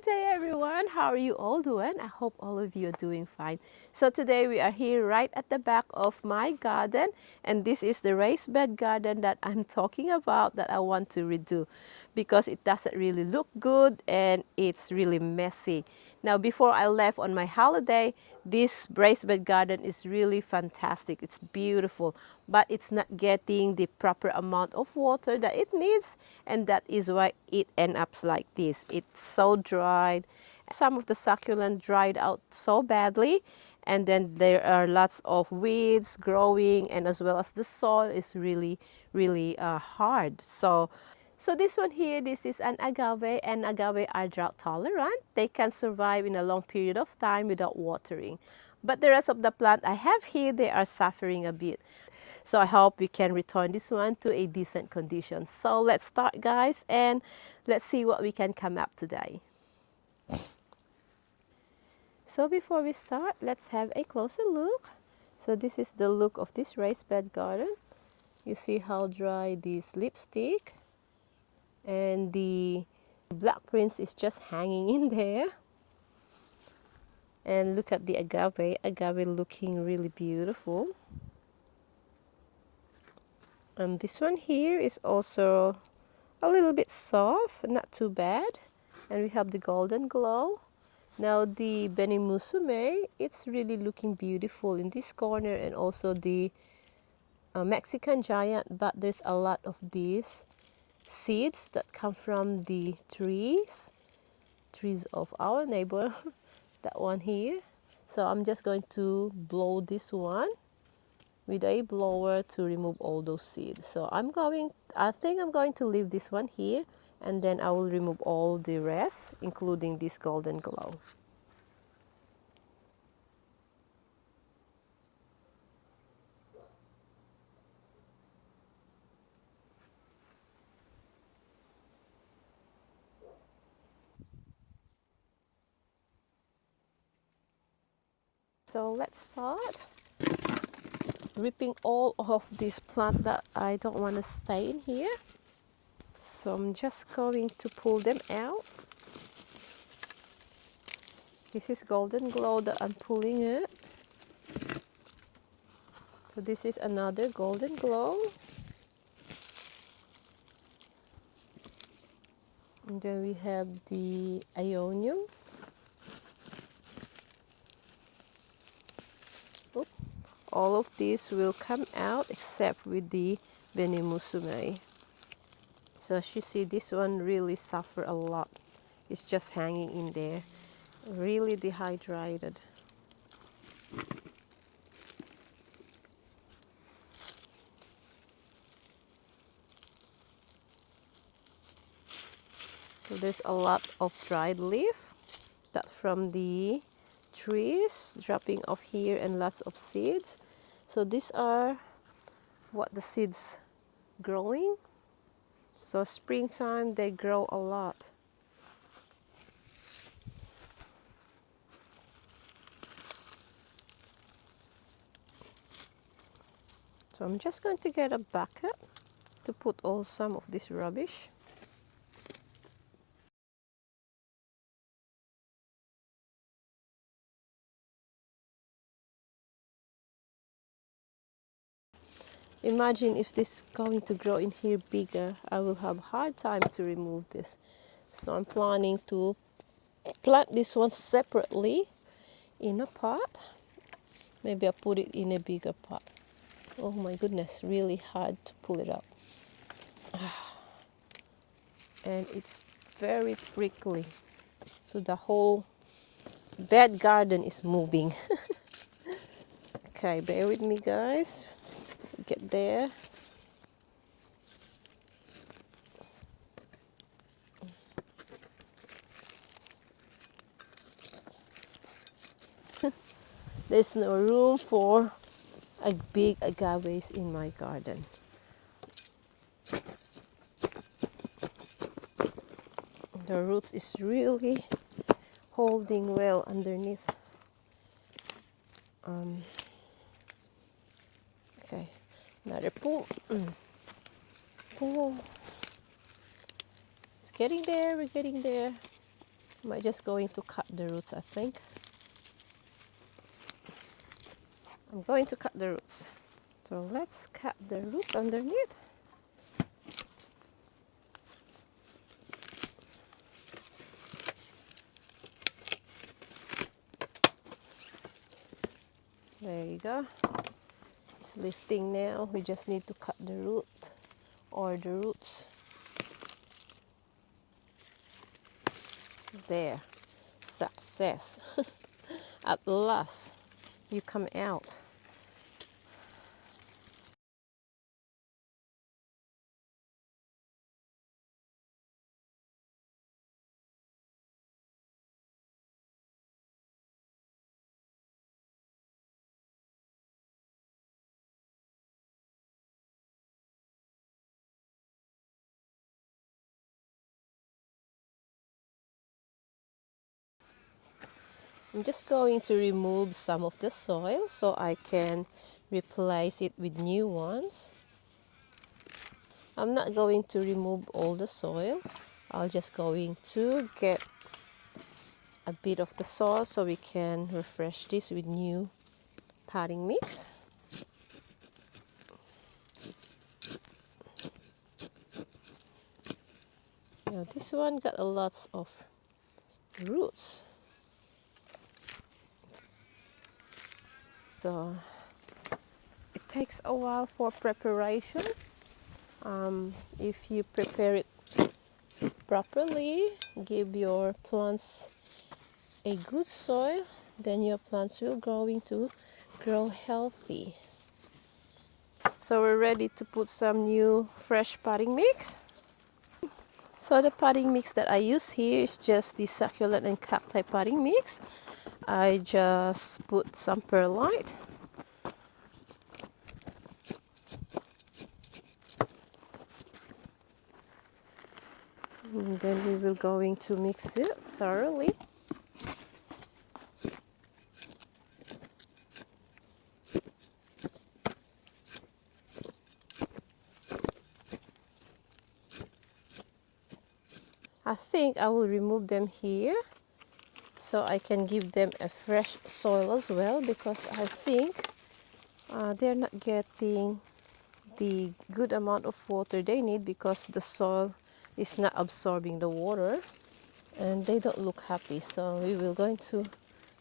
Good day, everyone. How are you all doing? I hope all of you are doing fine. So today we are here right at the back of my garden, and this is the raised bed garden that I'm talking about that I want to redo because it doesn't really look good and it's really messy. Now, before I left on my holiday, this raised bed garden is really fantastic. It's beautiful, but it's not getting the proper amount of water that it needs, and that is why it ends up like this. It's so dried. Some of the succulent dried out so badly, and then there are lots of weeds growing, and as well as the soil is really hard. So this one here, this is an agave, and agave are drought tolerant. They can survive in a long period of time without watering. But the rest of the plant I have here, they are suffering a bit. So I hope we can return this one to a decent condition. So let's start, guys, and let's see what we can come up today. So before we start, let's have a closer look. So this is the look of this raised bed garden. You see how dry this lipstick, and the black prince is just hanging in there. And look at the agave looking really beautiful. And this one here is also a little bit soft, not too bad. And we have the golden glow. Now the Benimusume, it's really looking beautiful in this corner, and also the Mexican giant, but there's a lot of these seeds that come from the trees of our neighbor, that one here. So I'm just going to blow this one with a blower to remove all those seeds. So I think I'm going to leave this one here, and then I will remove all the rest, including this golden glow. So let's start ripping all of this plant that I don't want to stay in here. So I'm just going to pull them out. This is golden glow that I'm pulling it. So this is another golden glow. And then we have the Ionium. Oop. All of these will come out except with the Benimusume. So as you see, this one really suffer a lot. It's just hanging in there, really dehydrated. So there's a lot of dried leaf that from the trees dropping off here, and lots of seeds. So these are what the seeds growing. So springtime they grow a lot. So I'm just going to get a bucket to put all some of this rubbish. Imagine if this is going to grow in here bigger, I will have a hard time to remove this. So I'm planning to plant this one separately in a pot. Maybe I'll put it in a bigger pot. Oh my goodness, really hard to pull it up. And it's very prickly. So the whole bed garden is moving. Okay, bear with me, guys. Get there. There's no room for a big agaves in my garden. The roots is really holding well underneath. Okay, another pull. Pull. It's getting there, we're getting there. I'm just going to cut the roots, I think. I'm going to cut the roots. So let's cut the roots underneath. There you go. It's lifting now. We just need to cut the root or the roots. There. Success. At last, you come out. I'm just going to remove some of the soil so I can replace it with new ones. I'm not going to remove all the soil. I'm just going to get a bit of the soil so we can refresh this with new potting mix. Now this one got a lot of roots. So it takes a while for preparation. If you prepare it properly, give your plants a good soil, then your plants will grow healthy. So we're ready to put some new fresh potting mix. So the potting mix that I use here is just the succulent and cacti potting mix. I just put some perlite. And then we will going to mix it thoroughly. I think I will remove them here so I can give them a fresh soil as well, because I think they're not getting the good amount of water they need because the soil is not absorbing the water and they don't look happy. So we will going to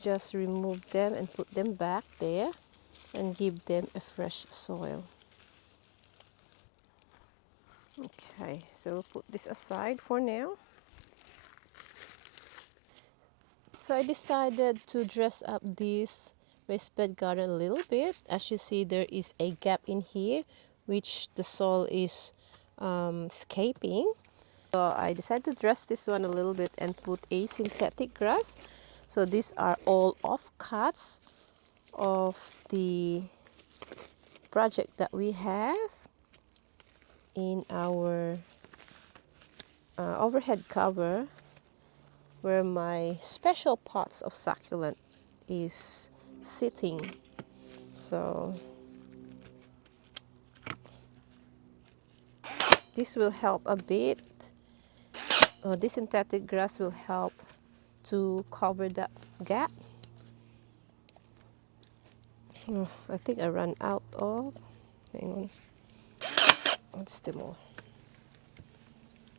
just remove them and put them back there and give them a fresh soil. Okay, so we'll put this aside for now. So I decided to dress up this raised bed garden a little bit. As you see, there is a gap in here which the soil is escaping. So I decided to dress this one a little bit and put a synthetic grass. So these are all offcuts of the project that we have in our overhead cover, where my special pots of succulent is sitting. So this will help a bit. This synthetic grass will help to cover that gap. Oh, I think I ran out of. Hang on. Let's do more.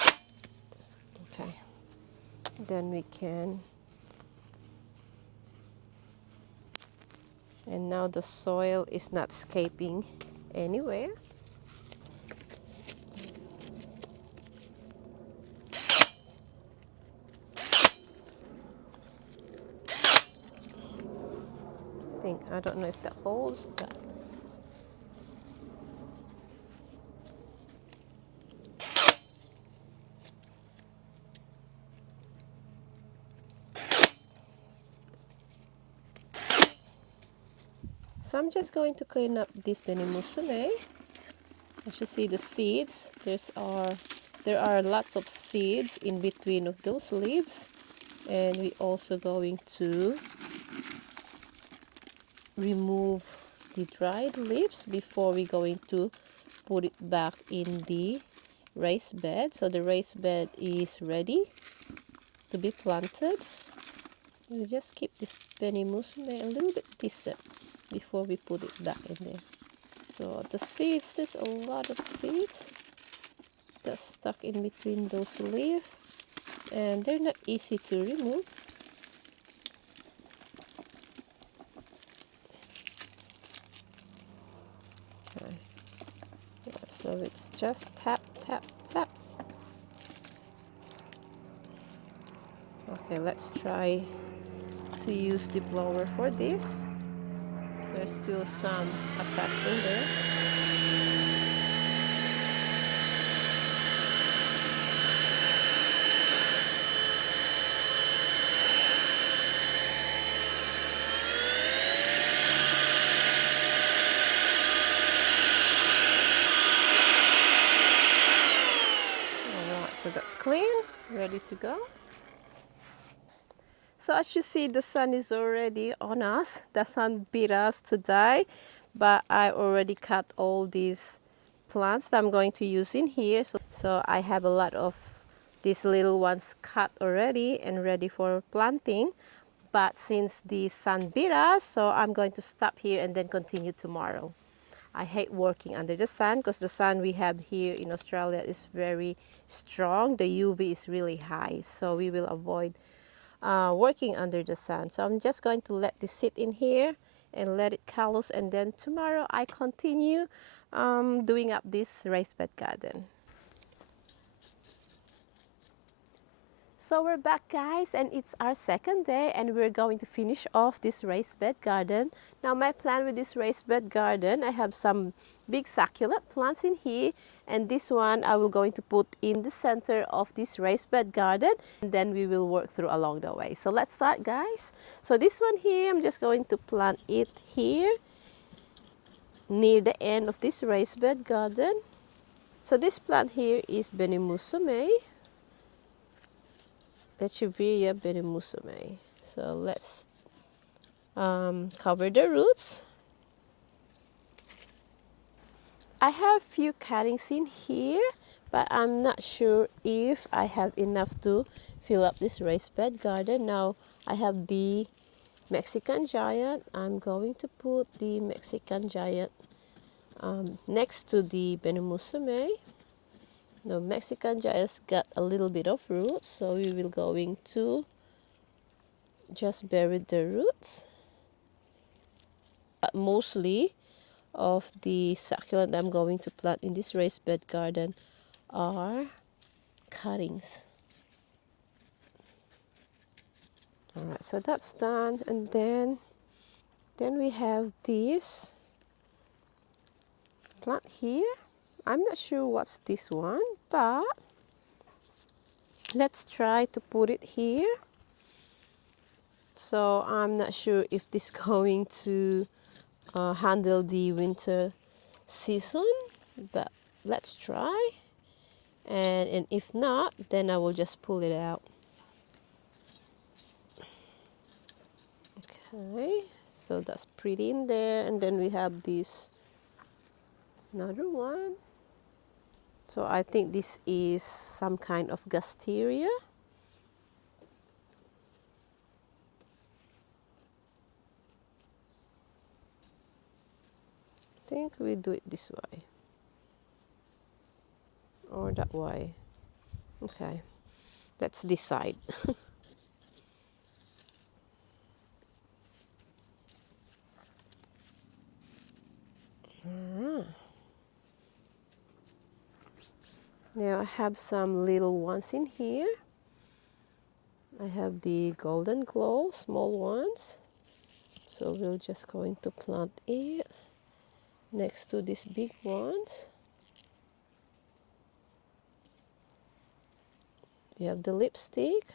Okay. Then we can. And now the soil is not escaping anywhere. I don't know if that holds, but so I'm just going to clean up this Benimusume. As you see the seeds, there are lots of seeds in between of those leaves, and we also going to remove the dried leaves before we going to put it back in the raised bed. So the raised bed is ready. to be planted. We just keep this Beni Musume a little bit decent before we put it back in there. So the seeds, there's a lot of seeds that's stuck in between those leaves, and they're not easy to remove. Okay. Yeah, so it's just tap, tap, tap. Okay, let's try to use the blower for this. There's still some attachment there. Alright, so that's clean, ready to go. So as you see, the sun is already on us. The sun beat us today, but I already cut all these plants that I'm going to use in here. So I have a lot of these little ones cut already and ready for planting. But since the sun beat us, so I'm going to stop here and then continue tomorrow. I hate working under the sun because the sun we have here in Australia is very strong. The UV is really high, so we will avoid working under the sun. So I'm just going to let this sit in here and let it callus, and then tomorrow I continue doing up this raised bed garden. So we're back, guys, and it's our second day, and we're going to finish off this raised bed garden. Now my plan with this raised bed garden, I have some big succulent plants in here, and this one I will going to put in the center of this raised bed garden, and then we will work through along the way. So let's start, guys. So this one here, I'm just going to plant it here near the end of this raised bed garden. So this plant here is Beni Musume, Echeveria Beni Musume. So let's cover the roots. I have few cuttings in here, but I'm not sure if I have enough to fill up this raised bed garden. Now I have the Mexican giant. I'm going to put the Mexican giant next to the Beni Musume. The Mexican giant's got a little bit of roots, so we will going to just bury the roots. But mostly of the succulent I'm going to plant in this raised bed garden are cuttings. All right, so that's done, and then we have this plant here. I'm not sure what's this one, but let's try to put it here. So I'm not sure if this is going to handle the winter season, but let's try. And if not, then I will just pull it out. Okay, so that's pretty in there, and then we have this another one. So I think this is some kind of gasteria. I think we do it this way or that way. Okay, let's decide. Now I have some little ones in here. I have the golden glow, small ones. So we're just going to plant it next to these big ones. We have the lipstick.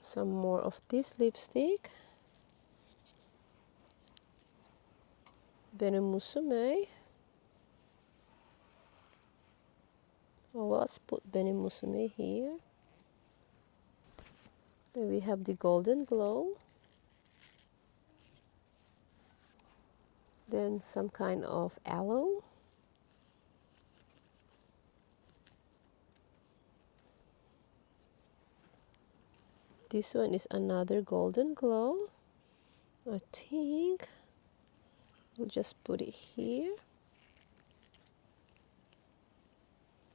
Some more of this lipstick. Beni Musume. Oh, well, let's put Beni Musume here. Then we have the golden glow. Then some kind of aloe. This one is another golden glow. I think we'll just put it here.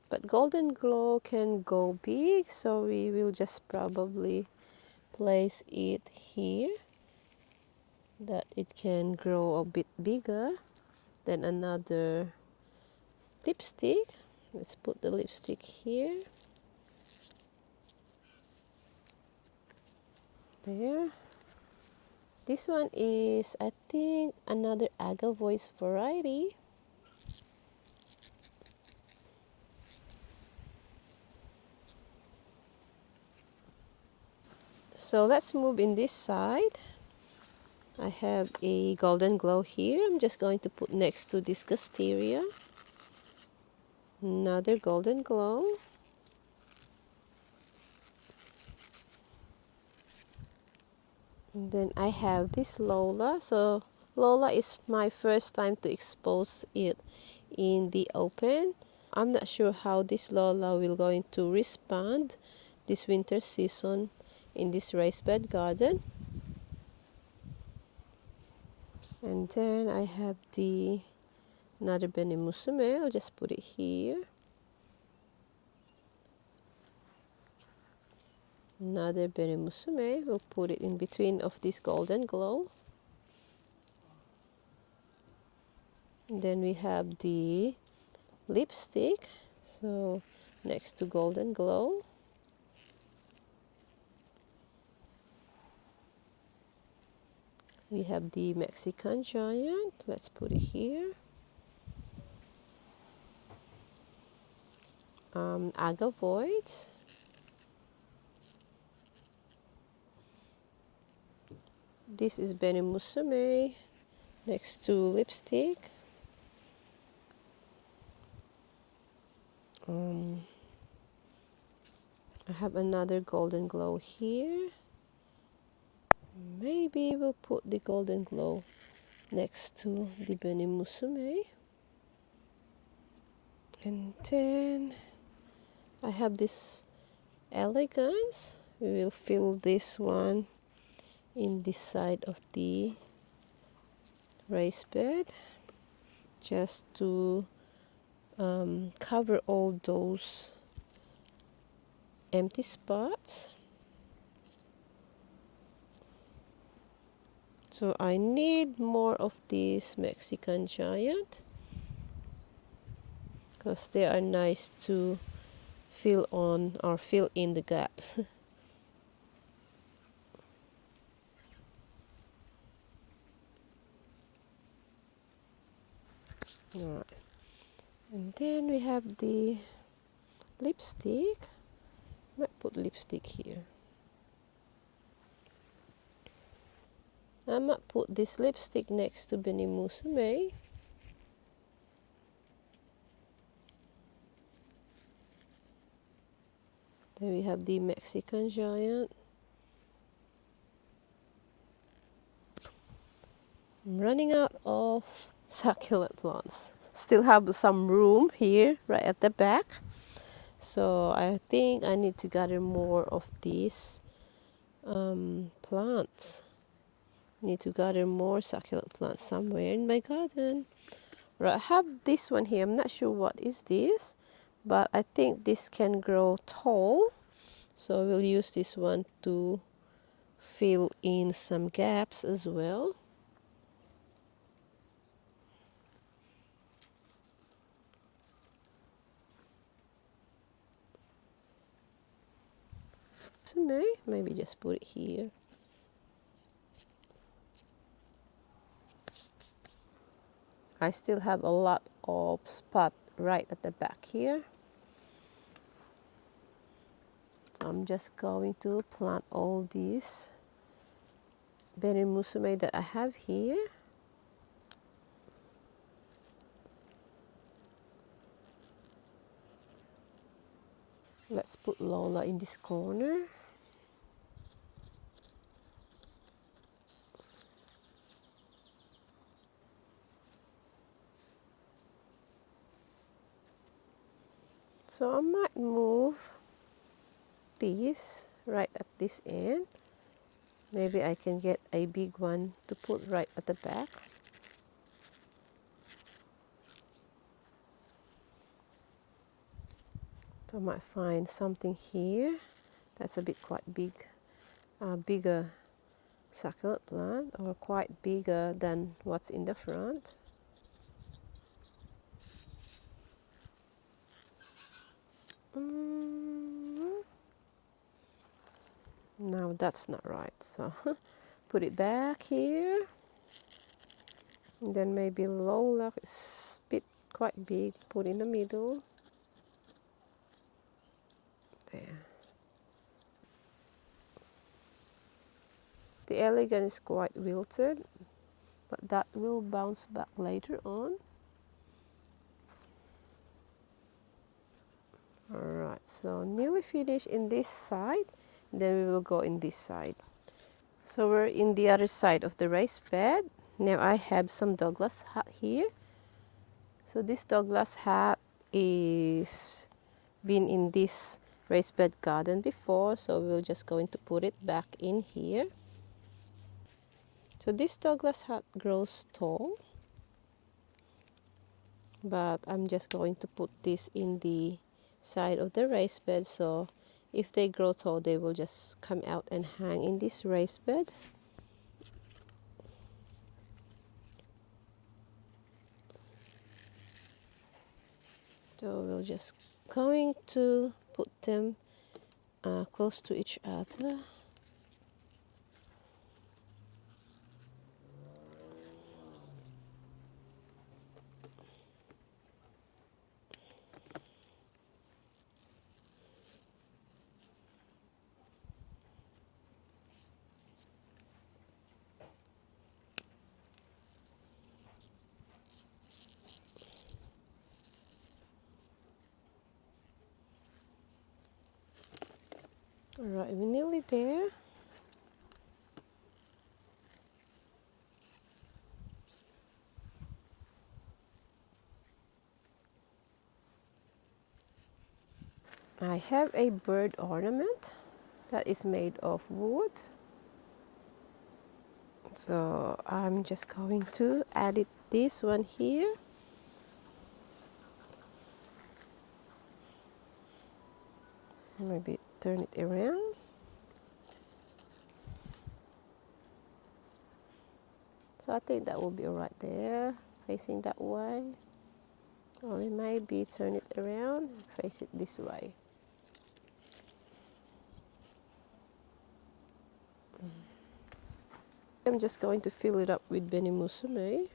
But golden glow can go big, so we will just probably place it here, that it can grow a bit bigger. Then another lipstick. Let's put the lipstick here. There. This one is, I think, another agavoids variety. So let's move in this side. I have a golden glow here. I'm just going to put next to this Gasteria. Another golden glow. And then I have this Lola. So Lola is my first time to expose it in the open. I'm not sure how this Lola will going to respond this winter season in this raised bed garden. And then I have the another Beni Musume. I'll just put it here. Another Beni Musume. We'll put it in between of this golden glow. And then we have the lipstick. So next to golden glow. We have the Mexican giant. Let's put it here. Agavoids. This is Beni Musume next to lipstick. I have another golden glow here. Maybe we'll put the golden glow next to the Beni Musume. And then I have this elegance. We will fill this one in this side of the raised bed, just to cover all those empty spots. So I need more of this Mexican giant because they are nice to fill on or fill in the gaps. Alright. And then we have the lipstick. Might put lipstick here. I might put this lipstick next to Beni Musume. Then we have the Mexican giant. I'm running out of succulent plants. Still have some room here right at the back. So I think I need to gather more of these plants. Need to gather more succulent plants somewhere in my garden. Right, I have this one here. I'm not sure what is this, but I think this can grow tall. So we'll use this one to fill in some gaps as well. So maybe just put it here. I still have a lot of spot right at the back here. So I'm just going to plant all these Beni Musume that I have here. Let's put Lola in this corner. So I might move these right at this end. Maybe I can get a big one to put right at the back. So I might find something here that's a bit quite big, bigger succulent plant, or quite bigger than what's in the front. No, that's not right. So put it back here. And then maybe lilac is a bit quite big. Put in the middle. There. The elegant is quite wilted, but that will bounce back later on. Alright, so nearly finished in this side. Then we will go in this side. So we're in the other side of the raised bed. Now I have some Douglas hat here. So this Douglas hat is been in this raised bed garden before, so we're just going to put it back in here. So this Douglas hat grows tall, but I'm just going to put this in the side of the raised bed, so if they grow tall they will just come out and hang in this raised bed. So we're just going to put them close to each other. Alright, we're nearly there. I have a bird ornament that is made of wood. So I'm just going to edit this one here. Maybe turn it around. So I think that will be alright there, facing that way. Or maybe turn it around and face it this way. I'm just going to fill it up with Benimusume.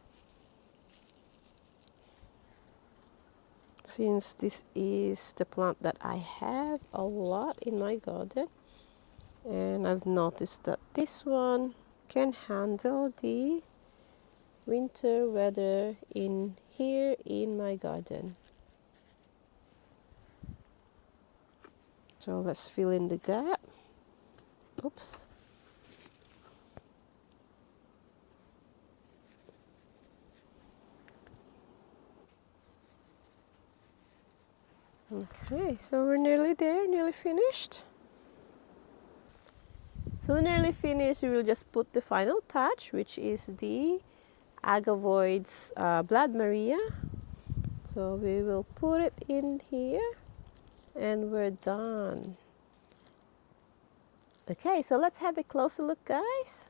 Since this is the plant that I have a lot in my garden, and I've noticed that this one can handle the winter weather in here in my garden. So let's fill in the gap. Oops. Okay, so we're nearly there, nearly finished. So we're nearly finished. We will just put the final touch, which is the Agavoid's Blood Maria. So we will put it in here and we're done. Okay, so let's have a closer look, guys.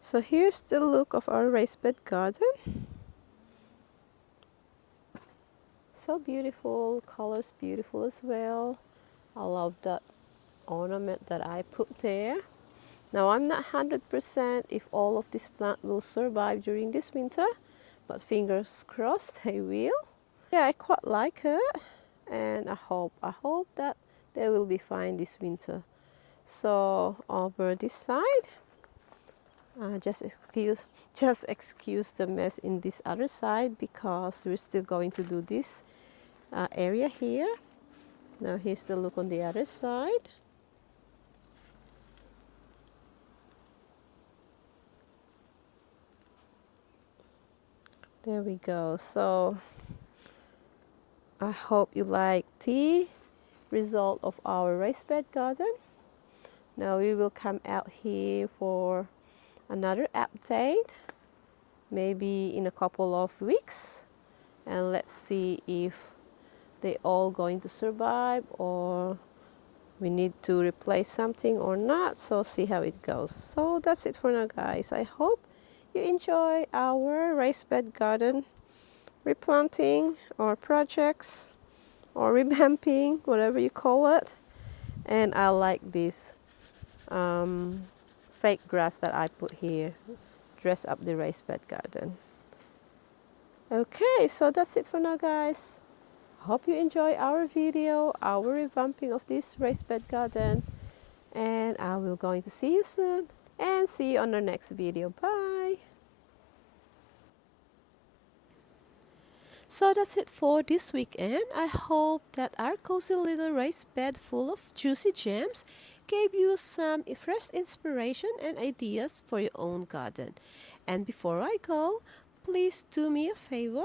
So here's the look of our raised bed garden. So beautiful, colors beautiful as well. I love that ornament that I put there. Now I'm not 100% if all of this plant will survive during this winter, but fingers crossed they will. Yeah, I quite like it, and I hope that they will be fine this winter. So over this side, just excuse the mess in this other side, because we're still going to do this area here. Now here's the look on the other side. There we go. So I hope you like the result of our raised bed garden. Now we will come out here for another update, maybe in a couple of weeks, and let's see if they all going to survive or we need to replace something or not. So see how it goes. So that's it for now, guys. I hope you enjoy our raised bed garden replanting or projects or revamping, whatever you call it. And I like this fake grass that I put here, dress up the raised bed garden. Okay, so that's it for now, guys. Hope you enjoy our video, our revamping of this raised bed garden, and I will going to see you soon and see you on the next video. Bye. So that's it for this weekend. I hope that our cozy little raised bed full of juicy gems gave you some fresh inspiration and ideas for your own garden. And before I go, please do me a favor.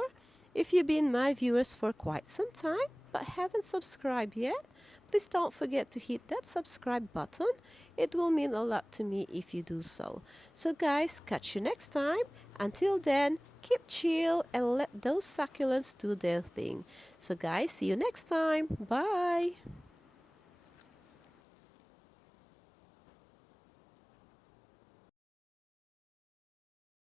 If you've been my viewers for quite some time but haven't subscribed yet, please don't forget to hit that subscribe button. It will mean a lot to me if you do so. So guys, catch you next time. Until then, keep chill and let those succulents do their thing. So guys, see you next time. Bye.